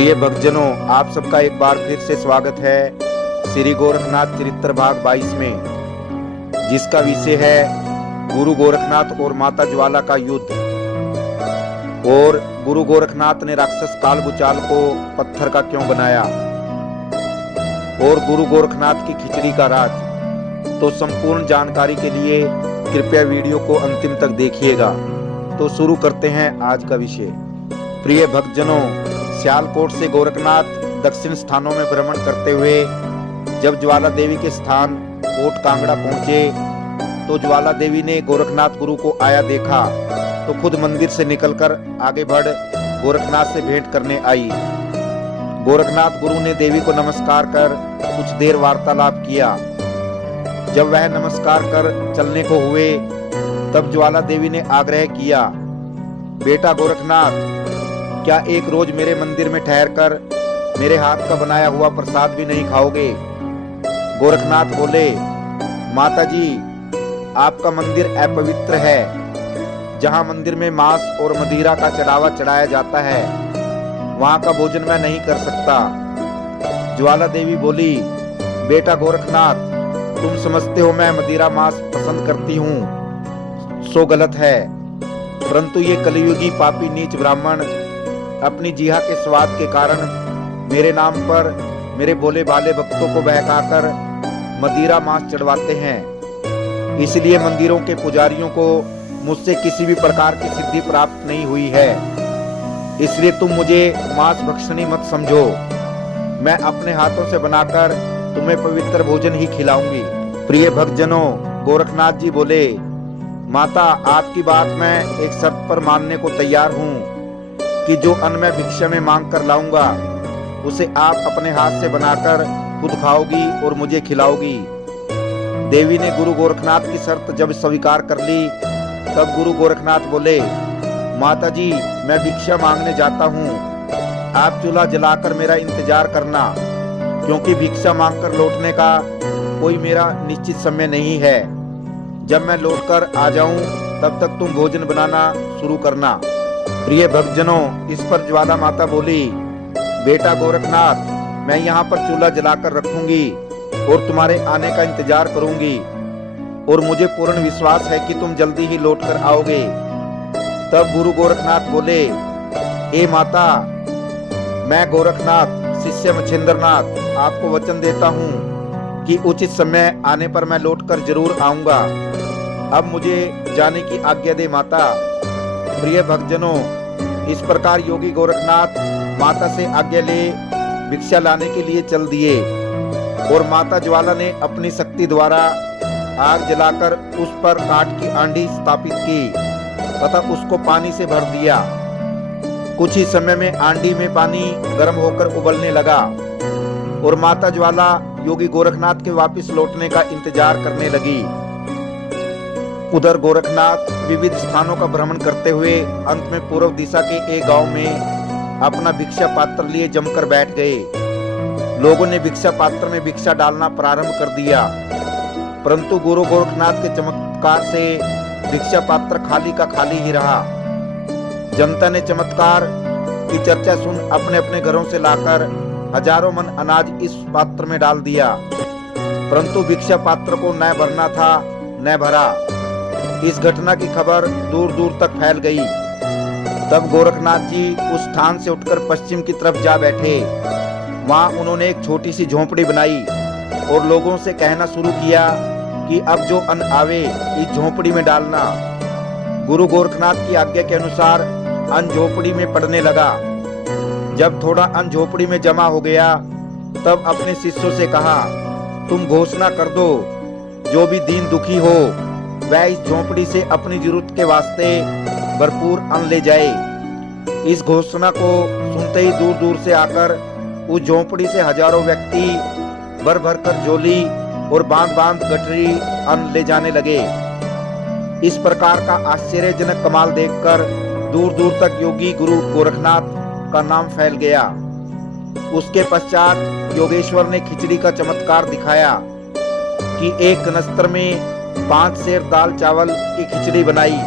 प्रिय भक्तजनों, आप सबका एक बार फिर से स्वागत है श्री गोरखनाथ चरित्र भाग 22 में, जिसका विषय है गुरु गोरखनाथ और माता ज्वाला का युद्ध। और गुरु गोरखनाथ ने राक्षस कालभुचाल को पत्थर का क्यों बनाया, और गुरु गोरखनाथ की खिचड़ी का राज। तो संपूर्ण जानकारी के लिए कृपया वीडियो को अंतिम तक देखिएगा। तो शुरू करते हैं आज का विषय। प्रिय भक्तजनों, सियालकोट से गोरखनाथ दक्षिण स्थानों में भ्रमण करते हुए जब ज्वाला देवी के स्थान कोट कांगड़ा पहुंचे तो ज्वाला देवी ने गोरखनाथ गुरु को आया देखा तो खुद मंदिर से निकलकर आगे बढ़ गोरखनाथ से भेंट करने आई। गोरखनाथ गुरु ने देवी को नमस्कार कर कुछ देर वार्तालाप किया। जब वह नमस्कार कर चलने को हुए तब ज्वाला देवी ने आग्रह किया, बेटा गोरखनाथ, क्या एक रोज मेरे मंदिर में ठहरकर मेरे हाथ का बनाया हुआ प्रसाद भी नहीं खाओगे? गोरखनाथ बोले, माता जी, आपका मंदिर अपवित्र है। जहां मंदिर में मांस और मदिरा का चढ़ावा चढ़ाया जाता है वहां का भोजन मैं नहीं कर सकता। ज्वाला देवी बोली, बेटा गोरखनाथ, तुम समझते हो मैं मदिरा मांस पसंद करती हूँ, सो गलत है। परंतु ये कलियुगी पापी नीच ब्राह्मण अपनी जीहा के स्वाद के कारण मेरे नाम पर मेरे भोले भाले भक्तों को बहकाकर मदिरा मांस चढ़वाते हैं। इसलिए मंदिरों के पुजारियों को मुझसे किसी भी प्रकार की सिद्धि प्राप्त नहीं हुई है। इसलिए तुम मुझे मांस भक्षणी मत समझो। मैं अपने हाथों से बनाकर तुम्हें पवित्र भोजन ही खिलाऊंगी। प्रिय भक्तजनों, गोरखनाथ जी बोले, माता, आपकी बात मैं एक शर्त पर मानने को तैयार हूँ कि जो अन्न मैं भिक्षा में मांग कर लाऊंगा उसे आप अपने हाथ से बनाकर खुद खाओगी और मुझे खिलाओगी। देवी ने गुरु गोरखनाथ की शर्त जब स्वीकार कर ली तब गुरु गोरखनाथ बोले, माता जी, मैं भिक्षा मांगने जाता हूँ। आप चूल्हा जलाकर मेरा इंतजार करना, क्योंकि भिक्षा मांगकर लौटने का कोई मेरा निश्चित समय नहीं है। जब मैं लौटकर आ जाऊं तब तक तुम भोजन बनाना शुरू करना। प्रिय भक्तजनों, इस पर ज्वाला माता बोली, बेटा गोरखनाथ, मैं यहाँ पर चूल्हा जलाकर रखूंगी और तुम्हारे आने का इंतजार करूंगी, और मुझे पूर्ण विश्वास है कि तुम जल्दी ही लौट कर आओगे। तब गुरु गोरखनाथ बोले, ए माता, मैं गोरखनाथ शिष्य मच्छिंद्रनाथ आपको वचन देता हूँ कि उचित समय आने पर मैं लौट कर जरूर आऊंगा। अब मुझे जाने की आज्ञा दे माता। प्रिय भक्तजनों, इस प्रकार योगी गोरखनाथ माता से आज्ञा ले भिक्षा लाने के लिए चल दिए, और माता ज्वाला ने अपनी शक्ति द्वारा आग जलाकर उस पर काठ की आंधी स्थापित की तथा उसको पानी से भर दिया। कुछ ही समय में आंधी में पानी गर्म होकर उबलने लगा और माता ज्वाला योगी गोरखनाथ के वापस लौटने का इंतजार करने लगी। उधर गोरखनाथ विविध स्थानों का भ्रमण करते हुए अंत में पूर्व दिशा के एक गांव में अपना भिक्षा पात्र लिए जमकर बैठ गए। लोगों ने भिक्षा पात्र में भिक्षा डालना प्रारंभ कर दिया, परंतु गुरु गोरखनाथ के चमत्कार से भिक्षा पात्र खाली का खाली ही रहा। जनता ने चमत्कार की चर्चा सुन अपने अपने घरों से लाकर हजारों मन अनाज इस पात्र में डाल दिया, परंतु भिक्षा पात्र को न भरना था न भरा। इस घटना की खबर दूर दूर तक फैल गई। तब गोरखनाथ जी उस स्थान से उठकर पश्चिम की तरफ जा बैठे। वहां उन्होंने एक छोटी सी झोंपड़ी बनाई और लोगों से कहना शुरू किया कि अब जो अन्न आवे इस झोंपड़ी में डालना। गुरु गोरखनाथ की आज्ञा के अनुसार अन्न झोंपड़ी में पड़ने लगा। जब थोड़ा अन्न झोंपड़ी में जमा हो गया तब अपने शिष्यों से कहा, तुम घोषणा कर दो, जो भी दीन दुखी हो वह इस झोंपड़ी से अपनी जरूरत के वास्ते भरपूर अन्न ले जाए। इस घोषणा को सुनते ही दूर दूर से आकर उस झोंपड़ी से हजारों व्यक्ति भर भर कर झोली और बांध बांध गठरी अन्न ले जाने लगे। इस प्रकार का आश्चर्यजनक कमाल देखकर दूर दूर तक योगी गुरु गोरखनाथ का नाम फैल गया। उसके पश्चात योगेश्वर ने खिचड़ी का चमत्कार दिखाया कि एक कनस्तर में 5 सेर दाल चावल की खिचड़ी बनाई,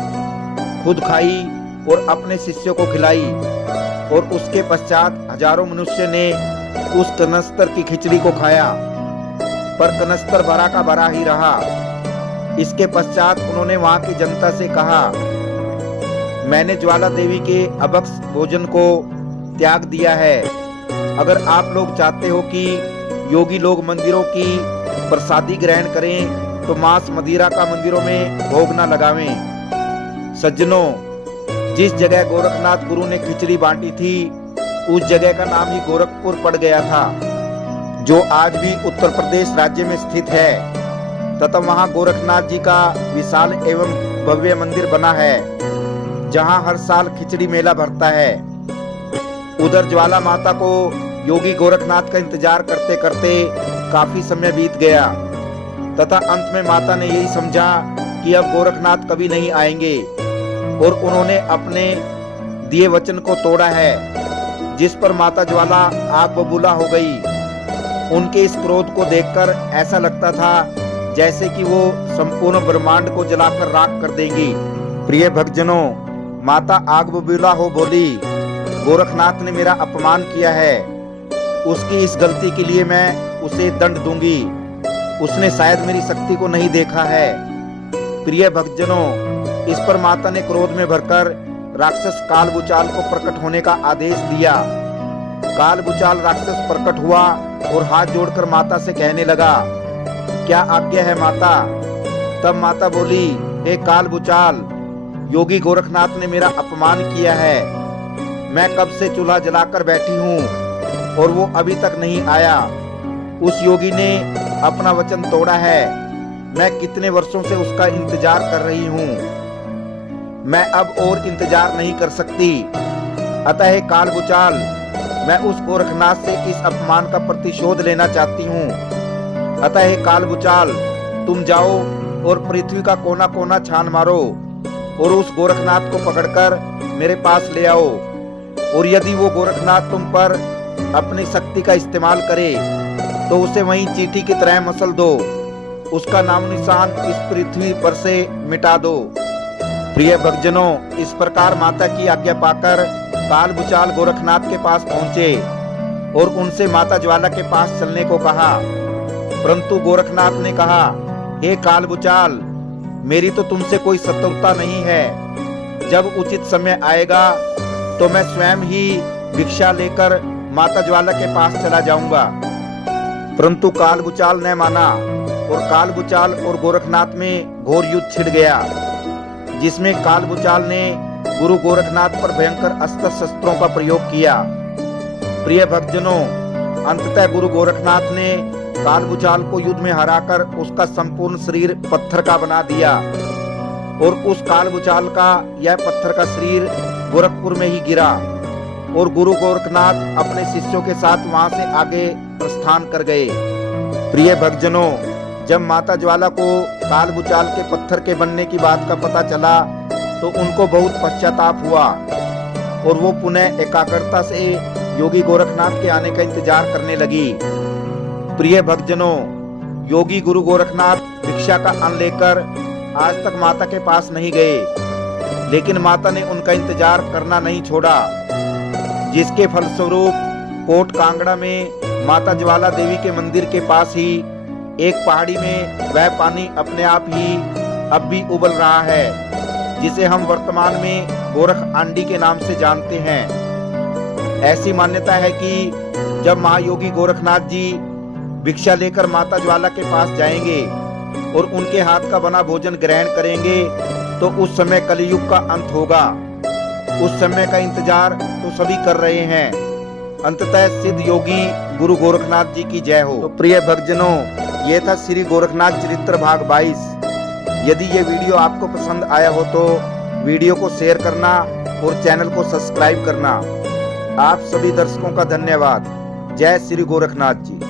खुद खाई और अपने शिष्यों को खिलाई, और उसके पश्चात हजारों मनुष्य ने उस कनस्तर की खिचड़ी को खाया, पर कनस्तर भरा का भरा ही रहा। इसके पश्चात उन्होंने वहां की जनता से कहा, मैंने ज्वाला देवी के अभक्ष भोजन को त्याग दिया है। अगर आप लोग चाहते हो कि योगी लोग मंदिरों की प्रसादी ग्रहण करें तो मांस मदिरा का मंदिरों में भोग न लगावें। सज्जनों, जिस जगह गोरखनाथ गुरु ने खिचड़ी बांटी थी उस जगह का नाम ही गोरखपुर पड़ गया था, जो आज भी उत्तर प्रदेश राज्य में स्थित है तथा वहां गोरखनाथ जी का विशाल एवं भव्य मंदिर बना है, जहां हर साल खिचड़ी मेला भरता है। उधर ज्वाला माता को योगी गोरखनाथ का इंतजार करते करते काफी समय बीत गया तथा अंत में माता ने यही समझा कि अब गोरखनाथ कभी नहीं आएंगे और उन्होंने अपने दिए वचन को तोड़ा है, जिस पर माता ज्वाला आग बबूला हो गई। उनके इस क्रोध को देखकर ऐसा लगता था जैसे कि वो संपूर्ण ब्रह्मांड को जलाकर राख कर देंगी। प्रिय भक्तजनों, माता आग बबूला हो बोली, गोरखनाथ ने मेरा अपमान किया है, उसकी इस गलती के लिए मैं उसे दंड दूंगी। उसने शायद मेरी शक्ति को नहीं देखा है। प्रिय भक्तजनों, इस पर माता ने क्रोध में भरकर राक्षस कालबुचाल को प्रकट होने का आदेश दिया। कालबुचाल राक्षस प्रकट हुआ और हाथ जोड़कर माता से कहने लगा, क्या आज्ञा है माता? तब माता बोली, हे कालबुचाल, योगी गोरखनाथ ने मेरा अपमान किया है। मैं कब से चूल्हा जलाकर बैठी हूँ और वो अभी तक नहीं आया। उस योगी ने अपना वचन तोड़ा है। मैं कितने वर्षों से उसका इंतजार कर रही हूँ। मैं अब और इंतजार नहीं कर सकती। अतः हे कालबुचाल, मैं उस गोरखनाथ से इस अपमान का प्रतिशोध लेना चाहती हूँ। अतः हे कालबुचाल, तुम जाओ और पृथ्वी का कोना कोना छान मारो और उस गोरखनाथ को पकड़कर मेरे पास ले आओ। और यदि वो गोरखनाथ तुम पर अपनी शक्ति का इस्तेमाल करे तो उसे वहीं चींटी की तरह मसल दो, उसका नाम निशान इस पृथ्वी पर से मिटा दो। प्रिय भक्तजनों, इस प्रकार माता की आज्ञा पाकर कालबुचाल गोरखनाथ के पास पहुंचे और उनसे माता ज्वाला के पास चलने को कहा। परंतु गोरखनाथ ने कहा, हे कालबुचाल, मेरी तो तुमसे कोई शत्रुता नहीं है। जब उचित समय आएगा तो मैं स्वयं ही भिक्षा लेकर माता ज्वाला के पास चला जाऊंगा। परंतु कालबुचाल ने माना और कालबुचाल और गोरखनाथ में घोर युद्ध छिड़ गया, जिसमें कालबुचाल ने गुरु गोरखनाथ पर भयंकर अस्त्र शस्त्रों का प्रयोग किया। प्रिय भक्तजनों, अंततः गुरु गोरखनाथ ने कालबुचाल को युद्ध में हराकर उसका संपूर्ण शरीर पत्थर का बना दिया और उस कालबुचाल का यह पत्थर का शरीर गोरखपुर में ही गिरा और गुरु गोरखनाथ अपने शिष्यों के साथ वहां से आगे प्रस्थान कर गए। प्रिय भक्तजनों, जब माता ज्वाला को कालबुचाल के पत्थर के बनने की बात का पता चला तो उनको बहुत पश्चाताप हुआ और वो पुनः एकाग्रता से योगी गोरखनाथ के आने का इंतजार करने लगी। प्रिय भक्तजनों, योगी गुरु गोरखनाथ भिक्षा का अन्न लेकर आज तक माता के पास नहीं गए, लेकिन माता ने उनका इंतजार करना नहीं छोड़ा, जिसके फलस्वरूप कोट कांगड़ा में माता ज्वाला देवी के मंदिर के पास ही एक पहाड़ी में वह पानी अपने आप ही अब भी उबल रहा है, जिसे हम वर्तमान में गोरख आंडी के नाम से जानते हैं। ऐसी मान्यता है कि जब महायोगी गोरखनाथ जी भिक्षा लेकर माता ज्वाला के पास जाएंगे और उनके हाथ का बना भोजन ग्रहण करेंगे तो उस समय कलयुग का अंत होगा। उस समय का इंतजार तो सभी कर रहे हैं। अंततः सिद्ध योगी गुरु गोरखनाथ जी की जय हो। तो प्रिय भक्तजनों, ये था श्री गोरखनाथ चरित्र भाग 22। यदि ये वीडियो आपको पसंद आया हो तो वीडियो को शेयर करना और चैनल को सब्सक्राइब करना। आप सभी दर्शकों का धन्यवाद। जय श्री गोरखनाथ जी।